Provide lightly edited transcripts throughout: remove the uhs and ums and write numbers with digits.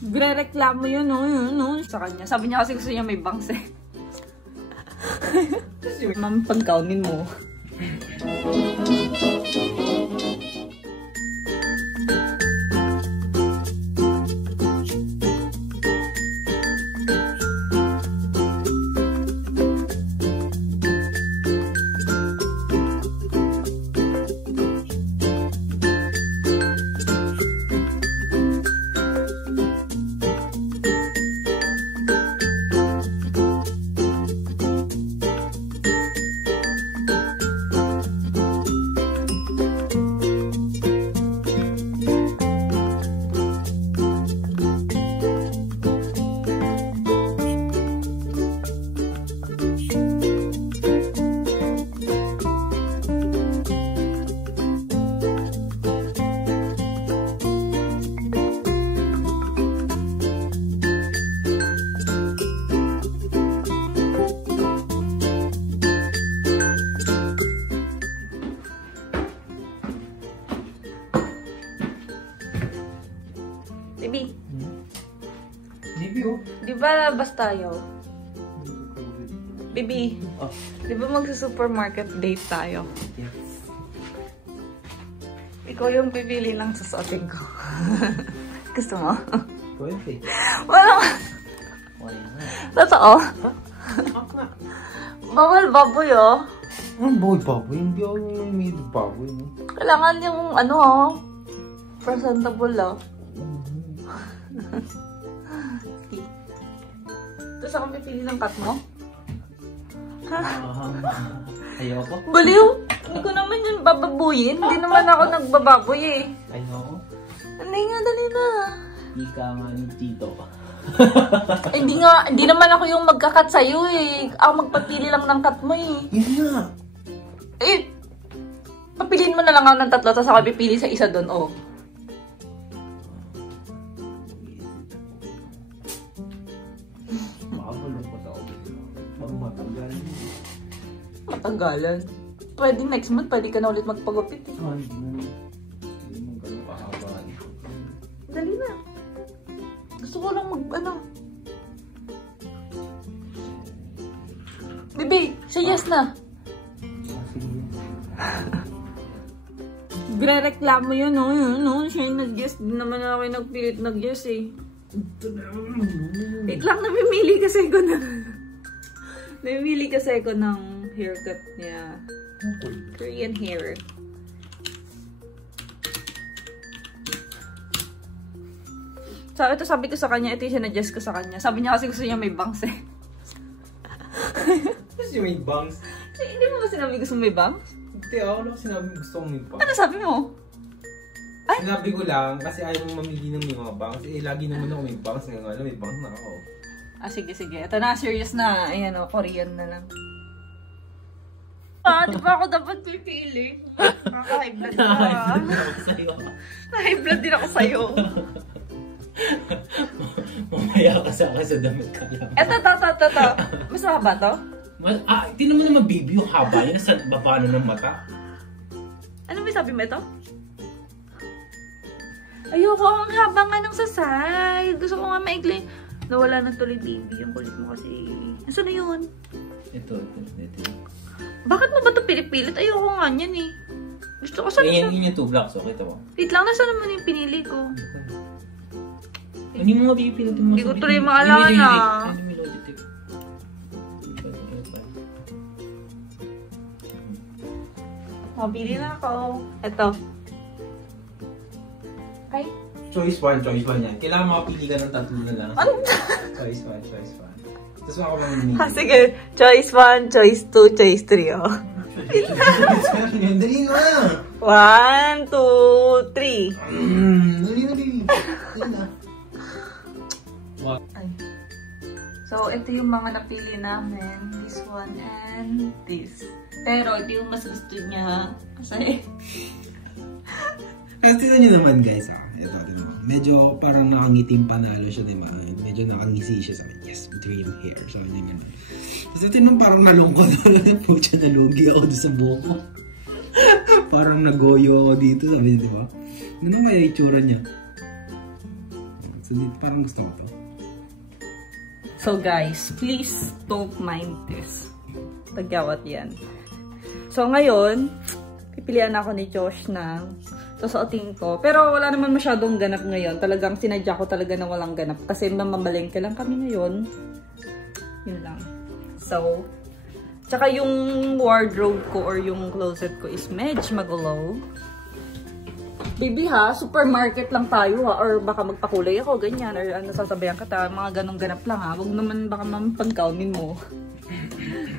Gre-reklamo yun, no, sa kanya. Sabi niya kasi gusto niya may bangs eh. Ma'am, pagkaunin mo. Bibi. Bibi, oh. Di ba labas tayo? Bibi. Oh. Di ba magsa-supermarket date tayo? Yes. Ikaw yung pipili ng susuotin ko. Gusto mo? Pwede. Wala. Totoo? Ako nga. Bawal baboy, oh. Ang baboy? Hindi ako may baboy, no? Kailangan yung ano, oh. Presentable, oh. Tapos ako pipili ng cut mo? Ayoko. Baliw! Hindi ko naman yun bababuyin. Hindi naman ako nagbababoy eh. Ayoko. Ano nga, dali na. Ika nga ni Tito. Hindi naman ako yung magka-cut sa'yo eh. Ako magpapili lang ng cut mo eh. Yun nga. Eh, papiliin mo na lang ako ng tatlo tapos ako pipili sa isa doon, oh. Matagalan. Pwede next month, pwede ka na ulit magpagupit eh. Hindi mo gano'n kahabaan. Dali na. Gusto ko lang ano. Bibi, say yes na. Gre-reklamo yun, no? Siya yung nag-yes. Di naman ako yung nagpilit nag-yes eh. Wait lang, namimili kasi ko ng haircut niya. Korean hair. Sabi ko sa kanya, ito yung sinadjust ko sa kanya. Sabi niya kasi gusto niya may bangs eh. Gusto niya may bangs? Hindi mo ba sinabi gusto may bangs? Hindi, ako lang sinabi gusto ko may bangs. Ano sabi mo? Ay? Sinabi ko lang kasi ayaw mong mamili ng mga bangs. Eh, lagi naman ako may bangs. Ngayon nga, may bangs na ako. Ah, sige. Ito na, serious na. Ayan o, Korean na lang. Ah, di ba ako dapat pipili? Nakaka-high blood na. High blood din ako sa'yo. Mamaya ka sa damit ka lang. Eto. Mas mahaba to? Hindi naman naman baby yung haba niya. Nasa baba na ng mata. Ano ba sabi mo ito? Ayoko, ang haba nga ng sa side. Gusto ko nga maigli. Nawala na tuloy baby. Yung kulit mo kasi. Nasaan na yun? Ito. Bakit mo ba ito pinipilit? Ayoko nga niyan eh. Gusto ko sana siya. Yun yung 2 blocks. Okay, ito mo. Wait lang, nasa naman yung pinili ko? Ano yung mga pipilitin mo? Hindi ko tuloy maalala. Ano yung Logitech? Mabili na ako. Ito. Okay? Choice 1 yan. Kailangan makapili ka ng tatlo na lang. Ano? Choice 1. Tapos ako mamimili. Sige. Choice 1, choice 2, choice 3, oh. Dali na! 1, 2, 3. Dali na. Ay. So, ito yung mga napili namin. This one and this. Pero, ito yung mas gusto niya. Kasi... Kasi tignan nyo naman guys, ito, diba? Medyo parang nakangiting panalo siya, diba? Medyo nakangisi siya sa akin. Yes, dream hair. So, yun yung gano'n. Tapos ito nung parang nalungkot. Pucha, nalugi ako doon sa buko. Parang nagoyo ako dito, sabi niya, diba? Ganun kaya itsura niya. So, dito parang gusto ko to. So guys, please don't mind this. Tagyawat yan. So ngayon, pipilian ako ni Josh ng susuotin ko. Pero wala naman masyadong ganap ngayon. Talagang sinadya ko talaga na walang ganap. Kasi mamamalengke lang kami ngayon. Yun lang. So, tsaka yung wardrobe ko or yung closet ko is medyo magulo. Baby ha, supermarket lang tayo ha, or baka magpakulay ako, ganyan, or ano, sasabayan ka ta, mga ganong ganap lang ha. Huwag naman baka mampagkaunin mo.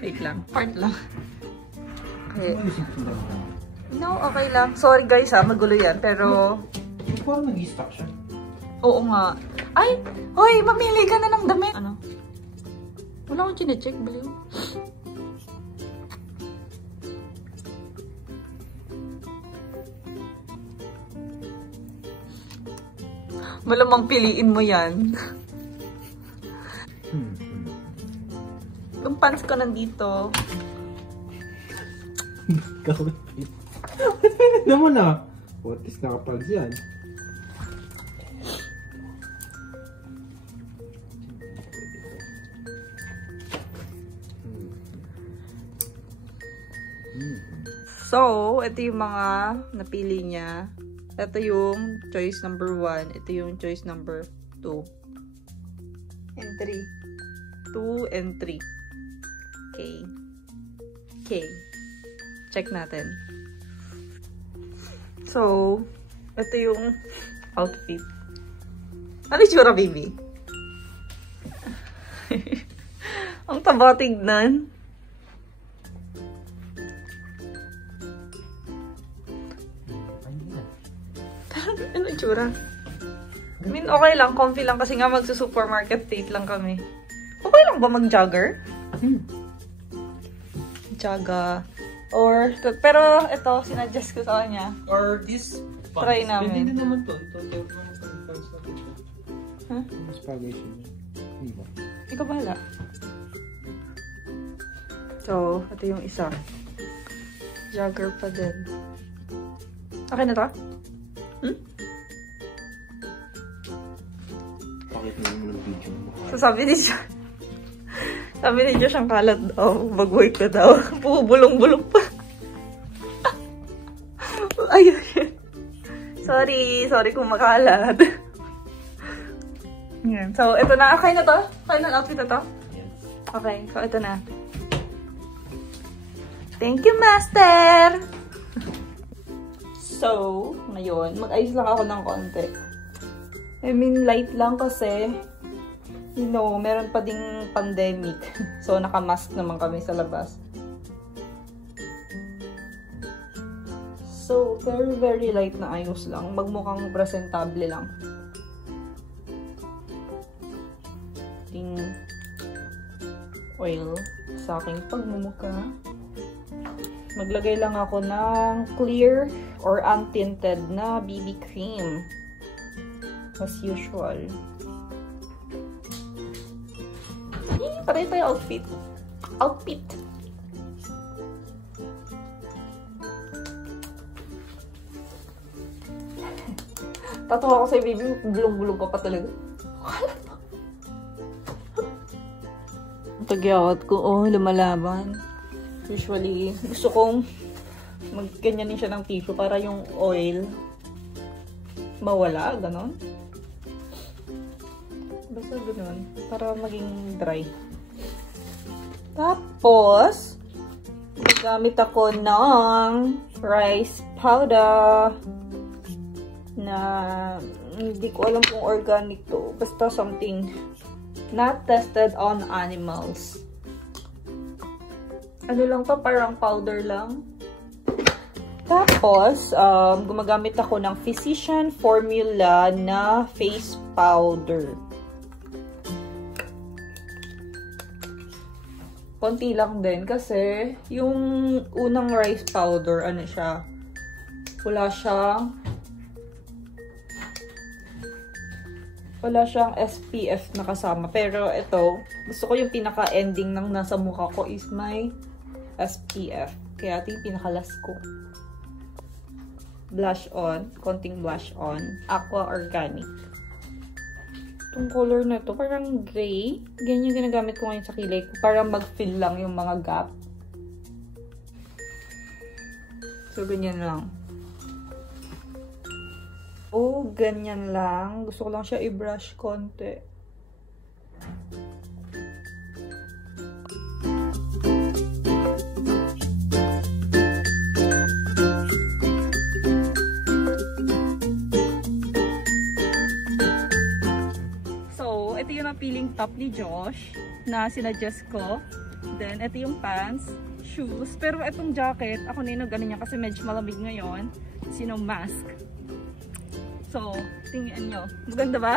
Wait lang, part lang. Okay. No, okay lang. Sorry guys ha, magulo yan, pero... Parang nag-i-stock siya. Oo nga. Ay, hoy, mamili ka na ng damit. Ano? Wala akong chinecheck, baliw. Malamang piliin mo yan. Yung pants ko nandito. Ba't naman ah? What is nakapals yan? So, ito yung mga napili niya. Ito yung choice number 1. Ito yung choice number 2. And 3. 2 and 3. Okay. Okay. Check natin. So, ito yung outfit. Ano yung tsura, baby? Ang taba tignan. Ano yung tsura? I mean, okay lang. Comfy lang kasi nga magsusupermarket date lang kami. Okay lang ba mag-jogger? Jaga. Or, pero ito, sinadjust ko sa kanya. Or this pants. Try namin. Pwede din naman to. Ito naman pants natin. Huh? Mas bagay siya. Diba? Ikaw bahala. So, ito yung isa. Jogger pa din. Okay na to? Pakita mo ng video mo. So, sabi ni Josh ang kalat daw. Mag-work na daw. Bulong-bulong pa. Ayun. Sorry kung makalat. Yan. So, ito na. Okay na to? Final outfit na to? Yes. Okay. So, ito na. Thank you, Master! So, ngayon, mag-ayos lang ako ng konti. I mean, light lang kasi, you know, meron pa ding pandemic. So, naka-mask naman kami sa labas. So, very, very light na ayos lang. Magmukhang presentable lang. Ting oil sa aking pagmumukha. Maglagay lang ako ng clear or untinted na BB cream. As usual. Pareho tayo outfit. Outfit. Tatawa ako sa'yo, baby. Bulong-bulong ka pa talaga. Tagyawat ko. Oh, lumalaban. Usually, gusto kong magganyanin siya ng tissue para yung oil mawala. Ganon. Basta ganon. Para maging dry. Tapos, gamit ako ng rice powder na hindi ko alam kung organic to. Basta something not tested on animals. Ano lang to? Parang powder lang. Tapos, gumagamit ako ng Physician Formula na face powder. Konti lang din kasi yung unang rice powder, ano siya, wala siyang SPF na kasama. Pero ito, gusto ko yung pinaka-ending ng nasa mukha ko is my SPF. Kaya ito yung pinaka-last ko. Blush on. Konting blush on. Aqua Organic. Itong color na to, parang gray. Ganyan yung ginagamit ko ngayon sa kilay ko. Para mag-fill lang yung mga gap. So, ganyan lang. Oh, ganyan lang. Gusto ko lang siya i-brush konti. So, ito yung napiling top ni Josh na sinadjust ko. Then, ito yung pants, shoes. Pero itong jacket, ako na yung nag-ano niya kasi medyo malamig ngayon. Sino mask. So, tingnan nyo. Maganda ba?